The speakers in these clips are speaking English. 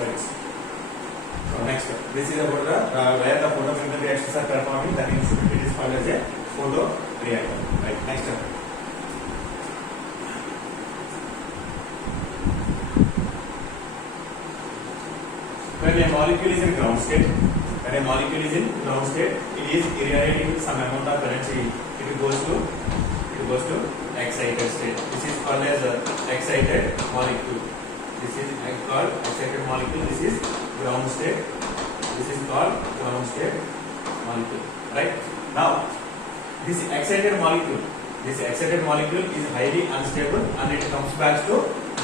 Right. So next, this is about the where the photochemical reactions are performing. That means it is called as a photoreactor. Right. Next. When a molecule is in ground state, it is irradiating some amount of energy. It goes to excited state. This is called as excited molecule. This is called excited molecule. This is ground state. This is called ground state molecule. Right? Now, this excited molecule is highly unstable and it comes back to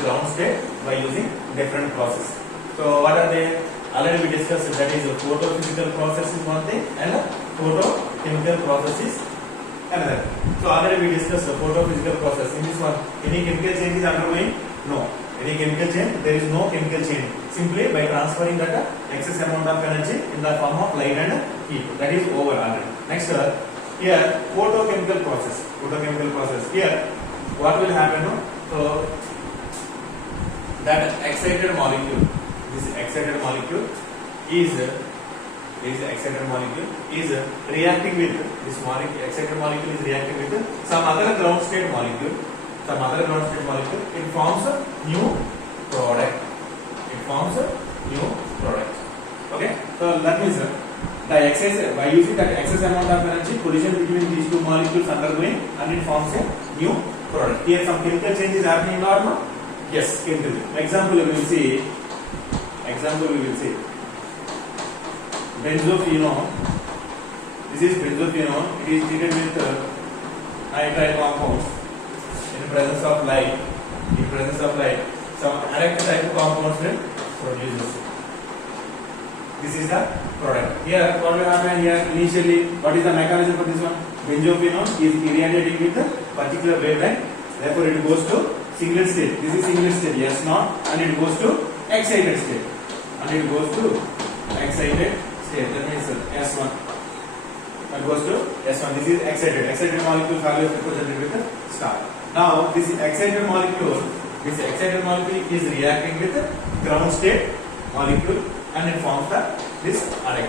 ground state by using different process. So what are they? Already we discussed that is a photophysical process is one thing and a photochemical process is another. So already we discussed the photophysical process. In this one, any chemical change is undergoing? No. Any chemical change? There is no chemical change. Simply by transferring that excess amount of energy in the form of light and heat. That is over already. Next, here photochemical process. Here, what will happen? No? So that excited molecule. This excited molecule is reacting with some other ground state molecule. It forms a new product. Okay. So that means by using that excess amount of energy, collision between these two molecules undergoing, and it forms a new product. Here some chemical change is happening or not? Yes, chemical. Example we will see. Benzophenone. This is benzophenone. It is treated with nitrile compounds in presence of light. Some alkyl type of compounds will produce. This is the product. Here, what will happen here? Initially, what is the mechanism for this one? Benzophenone is irradiating with a particular wavelength. Therefore, it goes to singlet state. This is singlet state. Yes, not, and it goes to excited state. That means S1. That goes to S1. This is excited. Excited molecule always represented with a star. Now, this excited molecule is reacting with a ground state molecule and it forms this array.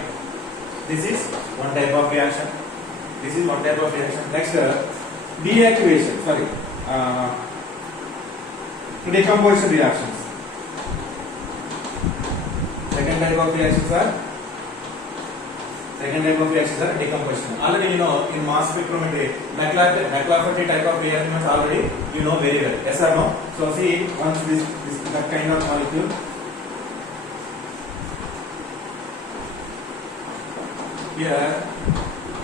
This is one type of reaction. Next, deactivation. Decomposition reactions. Second type of reactions are decomposition. Already you know in mass spectrometry, McLafferty type of reactions already you know very well. Yes or no? So see, once this that kind of molecule, here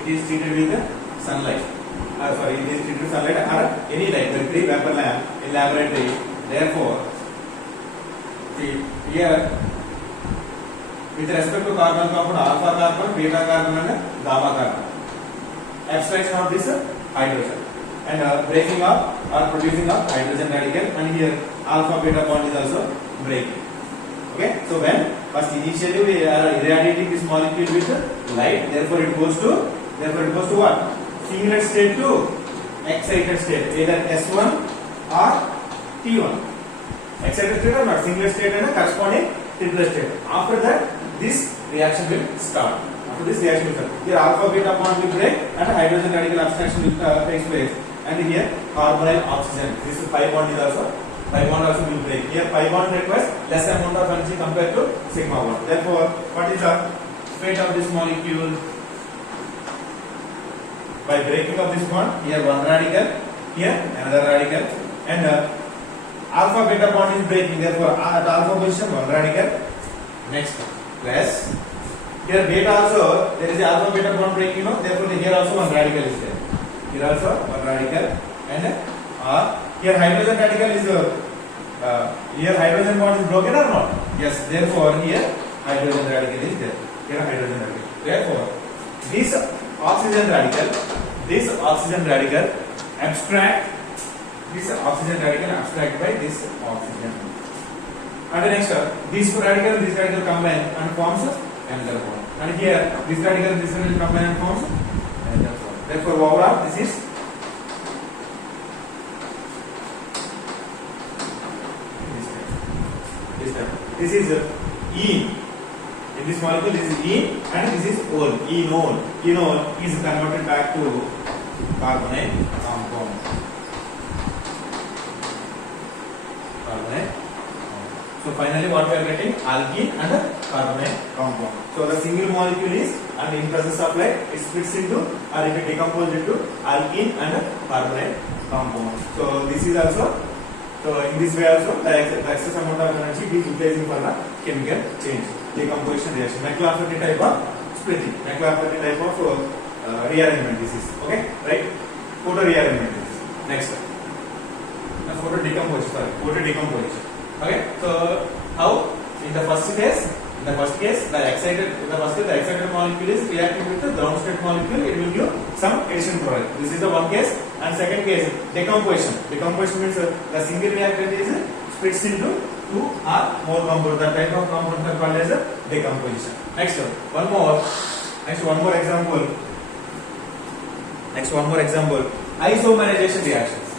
it is treated with sunlight. It is treated with sunlight or any light, mercury vapor lamp in laboratory. Therefore, see here, with respect to carbon compound, alpha carbon, beta carbon and gamma carbon, abstraction of this hydrogen and breaking up or producing of hydrogen radical, and here alpha beta bond is also breaking. Okay, so when first initially we are irradiating this molecule with light, therefore it goes to what? Singlet state to excited state, either S1 or T1. Excited state or not, singlet state and a corresponding triplet state. After that, this reaction will start. Here alpha beta bond will break and hydrogen radical abstraction will takes place. And here carbonyl oxygen. This pi bond also will break. Here pi bond requires less amount of energy compared to sigma bond. Therefore, what is the fate of this molecule? By breaking of this bond, here one radical, here another radical, and alpha beta bond is breaking. Therefore, at alpha position one radical. Next, plus here beta also there is alpha beta bond breaking. Therefore, here also one radical is there. Here also one radical, and here hydrogen radical is here hydrogen bond is broken or not? Yes. Therefore, here hydrogen radical is there. Here hydrogen radical. Therefore, this oxygen radical abstract by this oxygen. And next, these radical combine and forms another bond. And here this radical combine and forms another bond. Therefore, overall this is ene. In this molecule, this is ene and this is ol. Enol. Enol is converted back to carbonate compound. Carbonate. So finally, what we are getting? Alkene and carbonate compound. So the single molecule is, and in process of life, it splits into or it decomposes into alkene and carbonate compound. So this is also. So in this way also, the excess amount of energy is utilizing for the chemical change, decomposition reaction. McLaughlin type of splitting, McLaughlin type of rearrangement. This is okay, right? Photo rearrangement. Next, photo decomposition. Okay, so how? In the first case, the excited molecule is reacting with the ground state molecule. It will give some addition product. This is the one case. And second case, decomposition. Decomposition means the single reactant is splits into two or more compounds. The type of compounds are called as decomposition. Next one more example. Isomerization reactions.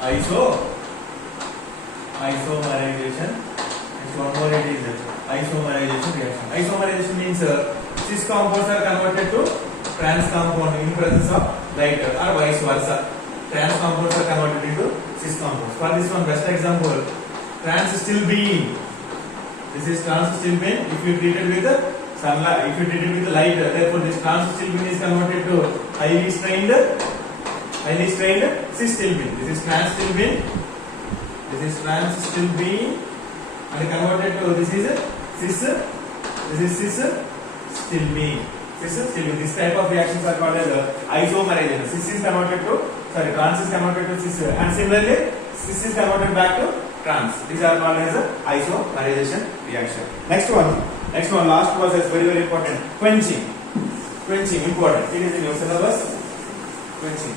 Isomerization. Next one more, it is isomerization reaction. Isomerization means cis compounds are converted to trans compound in presence of light or vice versa. Trans compounds are converted into cis compounds. For this one, best example, trans-stilbene. This is trans-stilbene. If you treat it with sunlight, if you treat it with light, therefore this trans-stilbene is converted to highly strained cis-stilbene. This is trans-stilbene. And converted to this is cis-stilbene. This type of reactions are called as isomerization. Trans is converted to cis, and similarly cis is converted back to trans. These are called as isomerization reaction. Next one, last process, very important. Quenching, important. It is in your syllabus. Quenching.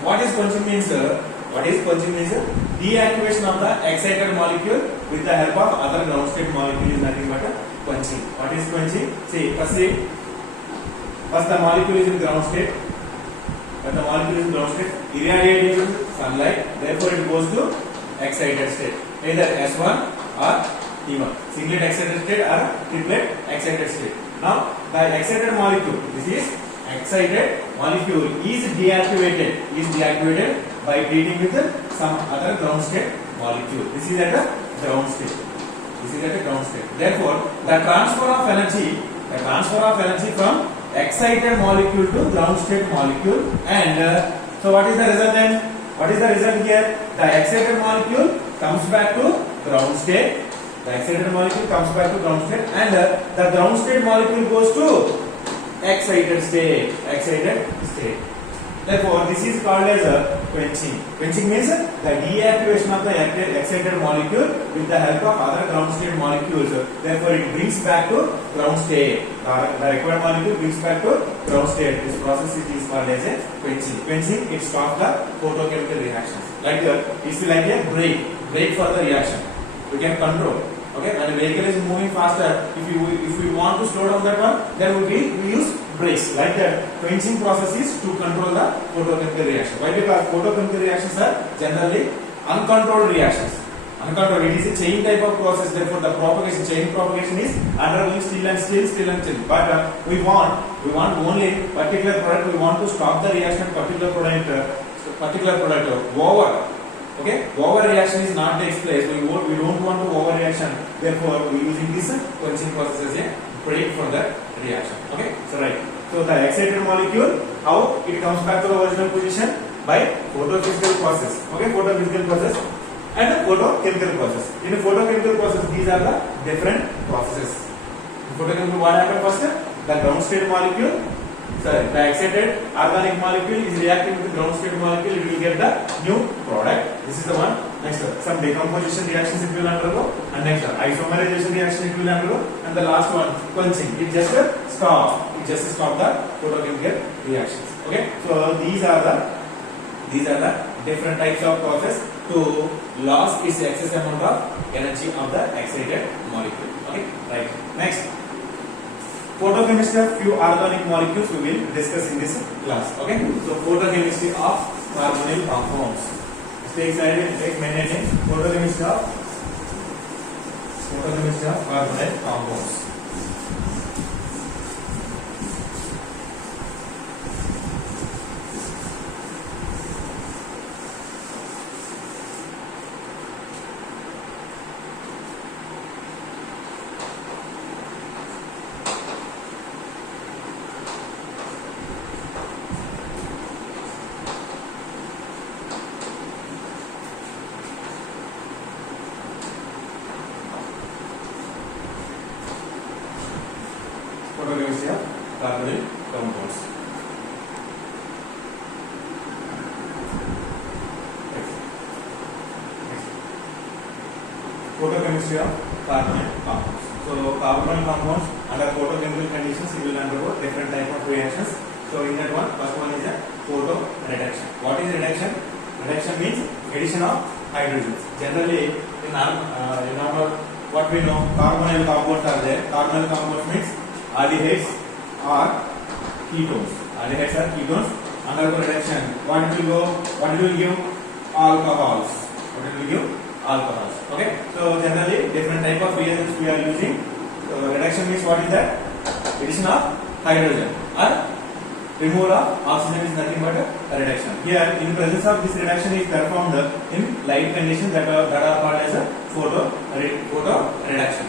What is quenching means? Deactivation of the excited molecule with the help of other ground state molecule is nothing but quenching. What is quenching? See, first the molecule is in ground state. Irradiating sunlight, therefore it goes to excited state, either S1 or T1, singlet excited state or triplet excited state. Now the excited molecule, is deactivated by treating with some other ground state molecule. This is at a ground state. Therefore, the transfer of energy from excited molecule to ground state molecule, and so what is the result then? What is the result here? The excited molecule comes back to ground state. And the ground state molecule goes to excited state. Therefore, this is called as quenching. Quenching means the deactivation of the excited molecule with the help of other ground state molecules. Therefore, it brings back to ground state. The required molecule brings back to ground state. This process is called as a quenching. Quenching, it stops the photochemical reactions. Like it's like a brake for the reaction. We can control. Okay, when a vehicle is moving faster, if we want to slow down that one, then we use brakes. Like that, quenching process is to control the photochemical reaction. Why? Because photochemical reactions are generally uncontrolled reactions. It is a chain type of process. Therefore, the chain propagation is undergoing still and still. But we want only particular product. We want to stop the reaction. Particular product over. Okay, overreaction is not takes place. We don't want to overreaction. Therefore, we using this quenching process as a brake for the reaction. Okay, so right. So the excited molecule, how it comes back to the original position? By photophysical process. Okay, photophysical process and photochemical process. In the photochemical process, these are the different processes. In photochemical, what happened first? The ground state molecule. The excited organic molecule is reacting with the ground state molecule, it will get the new product. This is the one. Next, some decomposition reactions it will undergo, and next isomerization reaction it will undergo, and the last one, quenching. It just stop the photochemical reactions. Okay, so these are the different types of process to lose its excess amount of energy of the excited molecule. Okay, right. Next, photochemistry of few organic molecules we will discuss in this class. Okay, so photochemistry of carbonyl compounds. Stay excited, take main heading. Photochemistry of carbonyl compounds. Photochemistry of carbonyl compounds. Photochemistry of carbonyl compounds. So carbonyl compounds under photochemical conditions you will undergo different type of reactions. So in that one, first one is a photo reduction. What is reduction? Reduction means addition of hydrogens. Generally in our what we know, carbonyl compounds are there. Carbonyl compounds means aldehydes or ketones. Aldehydes are ketones. Undergo reduction. What it will give? Alcohols. What it will give? Alcohols. Okay. So generally different type of reagents we are using. So reduction means what is that? Addition of hydrogen or removal of oxygen is nothing but a reduction. Here in presence of this reduction is performed in light conditions that are called as a photo reduction.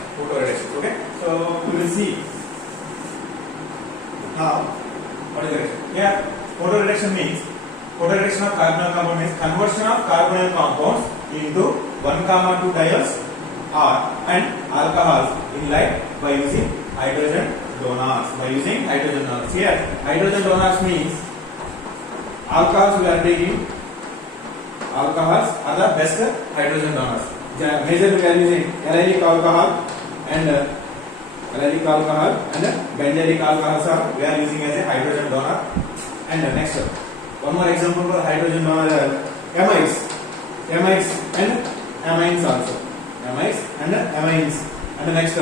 Okay. So we will see now what is reduction. Here photo reduction means photoreduction of carbonyl compound means conversion of carbonyl compounds into 1,2 diols or and alcohols in light by using hydrogen donors. Here hydrogen donors means alcohols we are taking. Alcohols are the best hydrogen donors. Major we are using allylic alcohol and benzylic alcohols are we are using as a hydrogen donor. And next one more example for hydrogen donor amides and amines also. Amides and amines. And the next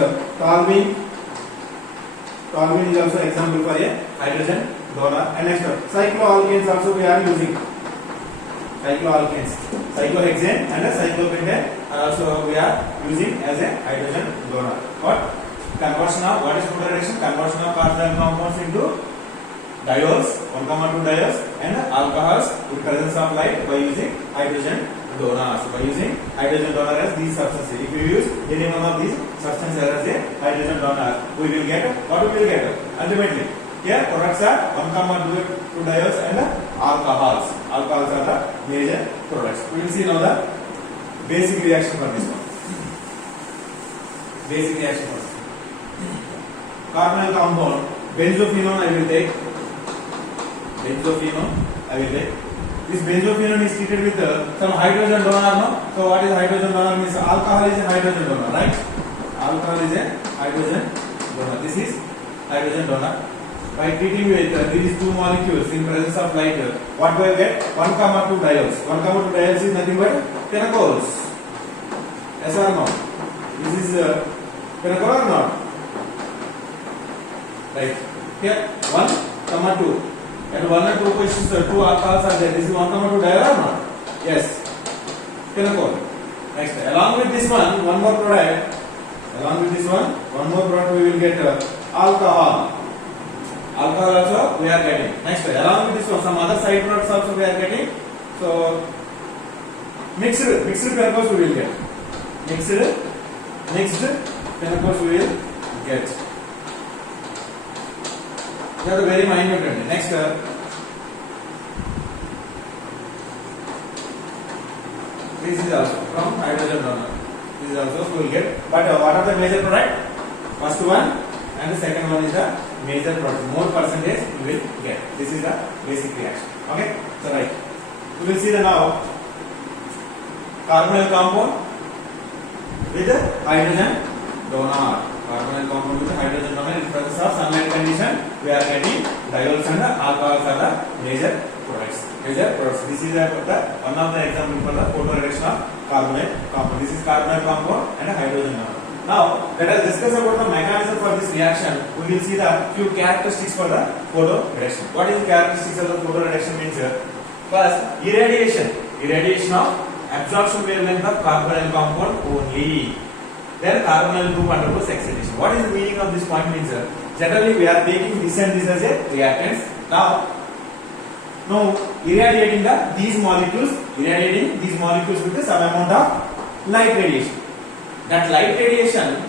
toluene is also example for a hydrogen donor. And next cycloalkanes also we are using. Cyclohexane and cyclopentane are also we are using as a hydrogen donor. What is photoreduction? Conversion of carbonyl compounds into diols, 1,2 diols and alcohols in presence of light by using hydrogen donors. As these substances. If you use any one of these substances as a hydrogen donor, we will get what we will get ultimately. Here products are 1,2 diols and alcohols. Alcohols are the major products. We will see now the basic reaction for this one. Carbonyl compound benzophenone I will take. This benzophenone is treated with some hydrogen donor. No? So what is hydrogen donor? Means alcohol is a hydrogen donor, right? Alcohol is a hydrogen donor. This is hydrogen donor. By treating with these two molecules in presence of light, what do I get? 1,2 diols. 1,2 diols is nothing but phenacols. Yes or no? This is phenacol or not? Right. Here 1,2. At 1 and 2 positions, 2 alcohols are there. This is 1,2 diol or not? Yes. Phenacol. Next, along with this one more product. We will get alcohol. Alcohol also we are getting. Next, along with this one, some other side products also we are getting. So mixed phenacols we will get. Mixed phenacols we will get. They are very minute. Next, this is also from hydrogen donor. This is also we will get. But what are the major product? First one and the second one is the major product. More percentage we will get. This is the basic reaction. Okay. So right. We will see the now carbonyl compound with the hydrogen donor. Carbonyl compound with the hydrogen donor in presence of sunlight condition, we are getting diols and alcohols are the major products. This is one of the example for the photoreduction of carbonyl compound. This is carbonyl compound and hydrogen donor. Now let us discuss about the mechanism for this this reaction, we will see the few characteristics for the photo reduction. What is the characteristics of the photo reduction means? First, irradiation of absorption wavelength of carbonyl compound only. Then carbonyl group undergoes excitation. What is the meaning of this point means? Generally we are taking this and this as a reactants. Now irradiating these molecules with some amount of light radiation. That light radiation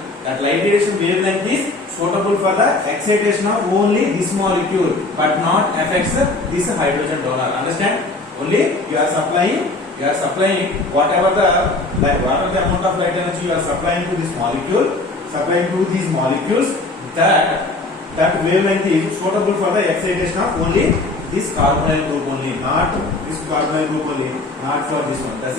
wavelength is suitable for the excitation of only this molecule, but not affects this hydrogen donor. Understand? Only you are supplying whatever the amount of light energy you are supplying to these molecules, that wavelength is suitable for the excitation of only this carbonyl group only, not this carbonyl group only, not for this one. That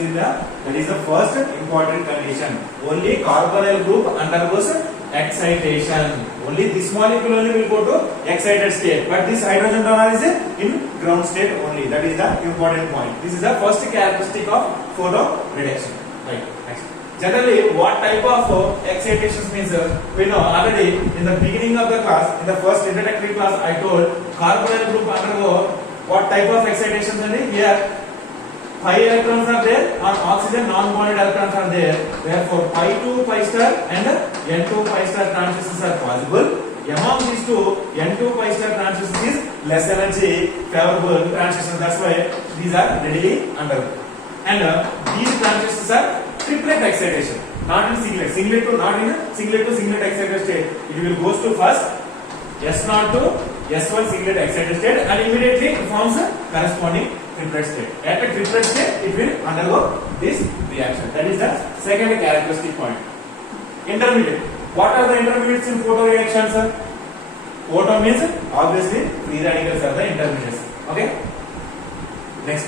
is the first important condition. Only carbonyl group undergoes excitation. Only this molecule only will go to excited state, but this hydrogen donor is in ground state only. That is the important point. This is the first characteristic of photo reduction. Right. Next. Generally, what type of excitations means? We know already in the beginning of the class, in the first introductory class, I told carbonyl group undergo what type of excitations only? Here, pi electrons are there, on oxygen non-bonded electrons are there. Therefore, pi 2 pi star and n2 pi star transitions are possible. Among these two, n2 pi star transitions is less energy favorable transitions. That's why these are readily undergo. And these transitions are triplet excitation, not in singlet. Singlet to singlet excited state. It will goes to first S0 to S1 singlet excited state, and immediately it forms a corresponding triplet state. At a triplet state, it will undergo this reaction. That is the second characteristic point. Intermediate. What are the intermediates in photo reactions? Photo means obviously free radicals are the intermediates. Okay. Next.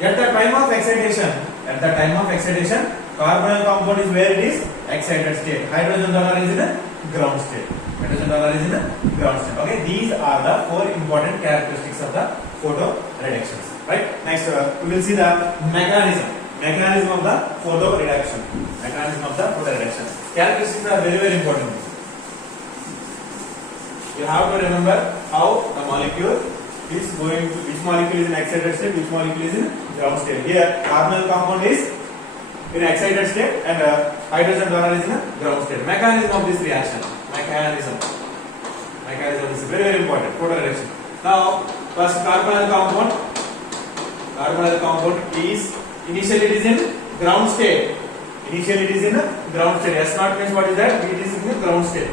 At the time of excitation, carbonyl compound is where it is excited state. Hydrogen donor is in a ground state. Okay, these are the four important characteristics of the photo reductions. Right? Next, we will see the mechanism of the photo reduction. Characteristics are very, very important. You have to remember how the molecule is going to, which molecule is in excited state, which molecule is in ground state. Here, carbonyl compound is in excited state and hydrogen donor is in a ground state. Mechanism of this reaction. Mechanism is very, very important. Photo reduction. Now, first carbonyl compound is initially it is in ground state. S0 means what is that? It is in the ground state.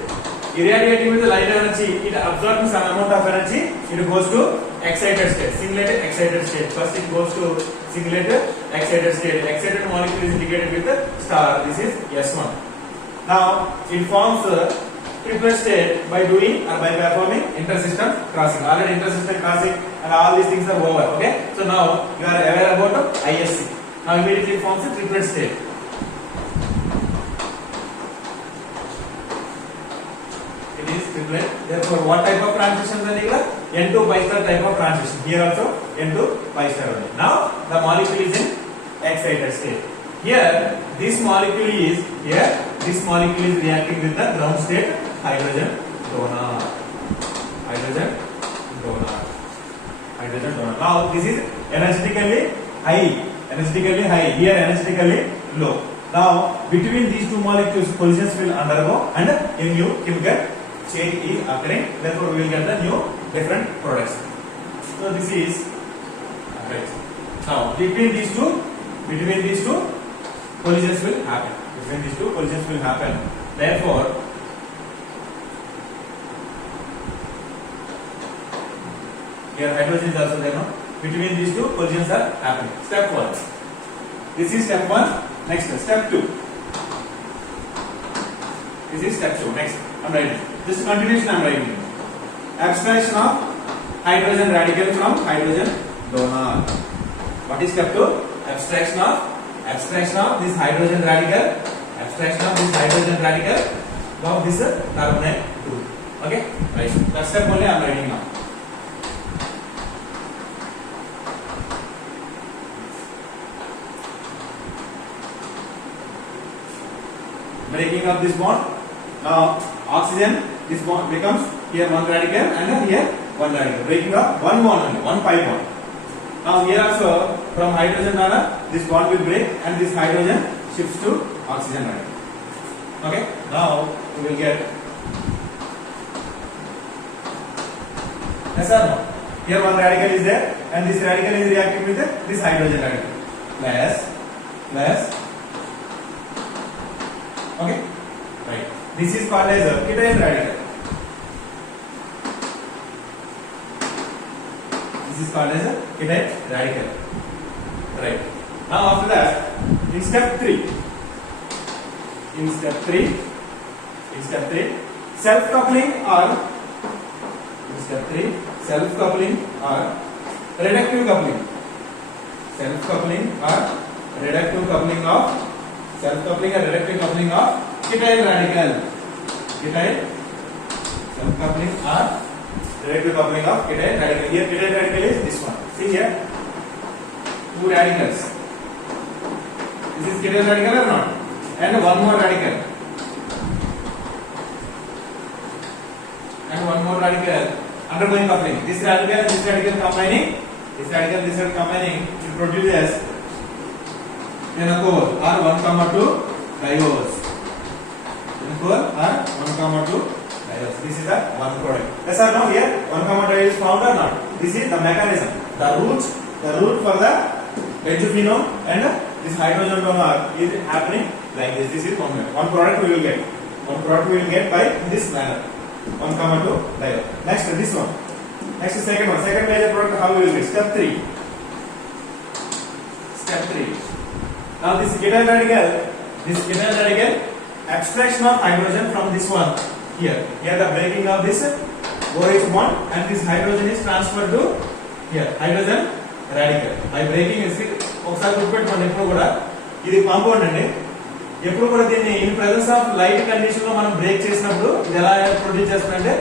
Irradiating with the light energy, it absorbs some amount of energy, it goes to excited state, singlet excited state. First it goes to singlet excited state. Excited molecule is indicated with the star. This is S1. Now it forms a triplet state by doing or by performing intersystem crossing. Already intersystem crossing and all these things are over. Okay. So now you are aware about ISC. Now immediately it forms a triplet state. Therefore, what type of transitions are there? N2 pi star type of transition. Here also N2 pi star only. Now the molecule is in excited state. Here this molecule is reacting with the ground state hydrogen donor. Now this is energetically high. Here energetically low. Now between these two molecules collisions will undergo and a new chemical change is occurring. Therefore, we will get the new different products. So this is right. Now between these two collisions will happen. Therefore, here hydrogen is also there. No? Between these two collisions are happening. Step 1. This is step 1. Next, step 2. This is step 2. Next, I am writing. This is continuation I am writing. Abstraction of hydrogen radical from hydrogen donor. What is step 2? Abstraction of this hydrogen radical. Of this carbonyl group. Okay? Right. That step only I am writing now. Breaking up this bond. Now oxygen, this bond becomes here one radical and here one radical, breaking up one bond only, one pi bond. Now here also from hydrogen donor, this bond will break and this hydrogen shifts to oxygen radical. Okay, now we will get, yes or no? Here one radical is there and this radical is reacting with this hydrogen radical. Plus. Okay, right. This is called as a ketone radical. This is called as a ketone radical. Right. Now after that, in step 3, self-coupling or reductive coupling. Self-coupling or reductive coupling of ketone radical. Self-coupling or reductive coupling of ketone radical. Here ketone radical is this one. See here, two radicals. This is ketone radical or not? And one more radical. Undergoing coupling. This radical and this radical combining. It produces phenocol or 1,2 diols. This is the one product. Yes or no? Here 1,2 diol is found or not? This is the mechanism. The route for the benzophenone and this hydrogen donor is happening like this. This is one product we will get by this manner. 1,2 diol. Next this one. Next second one. Second major product how we will get? Step 3. Now this ketone radical, abstraction of hydrogen from this one here. Here the breaking of this OH bond and this hydrogen is transferred to here hydrogen radical. By breaking is ఒకసారి గుర్తుపెట్టుకోండి ఎప్పుడు కూడా ఇది compound అండి. ఎప్పుడు కూడా దీన్ని in presence of light condition లో మనం బ్రేక్ చేసినప్పుడు ఇది ఎలా ప్రొడ్యూస్ చేస్తుందంటే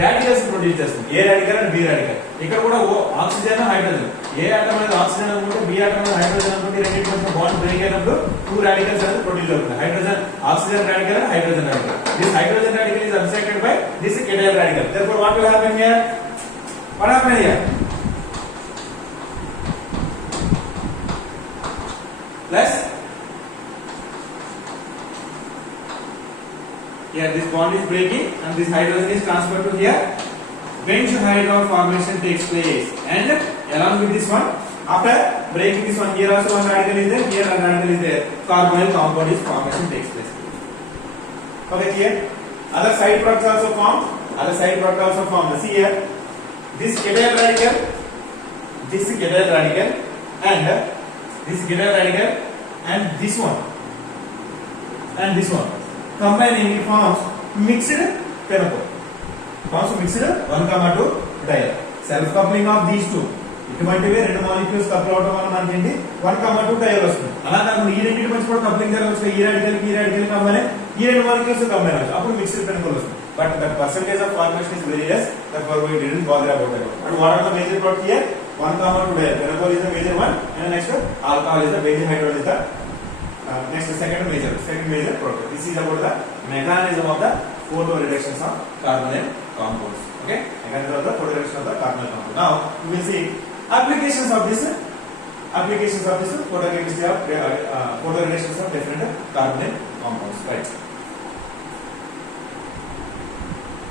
రాడికల్స్ ప్రొడ్యూస్ చేస్తుంది. ఏ రాడికల్ అండ్ బి రాడికల్. ఇక్కడ కూడా ఆక్సిజన్ హైడ్రోజన్, ఏ ఆటం అనేది ఆక్సిజన్ అనుకుంటే బి ఆటం అనేది హైడ్రోజన్ అనుకుంటే రెండింటి మధ్య బాండ్ బ్రేక్ అయినప్పుడు టూ రాడికల్స్ అనేది ప్రొడ్యూస్ అవుతుంది. Hydrogen oxygen radical and hydrogen radical. This hydrogen radical is abstracted by this ketone radical. Therefore what will happen here? What happened here? Plus here this bond is breaking and this hydrogen is transferred to here. Bench hydron formation takes place and along with this one, after breaking this one, here also one radical is there, here one radical is there, carbonyl compound is formation takes place. Okay, here other side products also form. See here, this ketone radical and this one combining it forms mixed phenocol. 1,2 diol. Self coupling of these two. ఇటువంటివే రెండు molecules couple అవడం వల్ల మనకి 1,2 diol వస్తుంది. అలా కాకుండా ఈ రెండింటి మధ్య కూడా కప్లింగ్ జరగవచ్చు. ఈ రాడికల్ కంబైన్ ఈ రెండు మాలిక్యూల్స్ కంబైన్ అవ్వచ్చు. అప్పుడు మిక్స్డ్ ఫెనోల్ వస్తుంది. But the percentage of formation is very less. Therefore we didn't bother about that. And what are the major products here? 1,2 diol. Phenocol is the major one, and next alcohol is the benzene hydrol is the next second major product. This is about the mechanism of the photoreduction of carbonyl compounds. Okay, mechanism of the photoreduction of the carbonyl compound. Now we will see applications of this photoreduction of different carbonyl compounds. Right.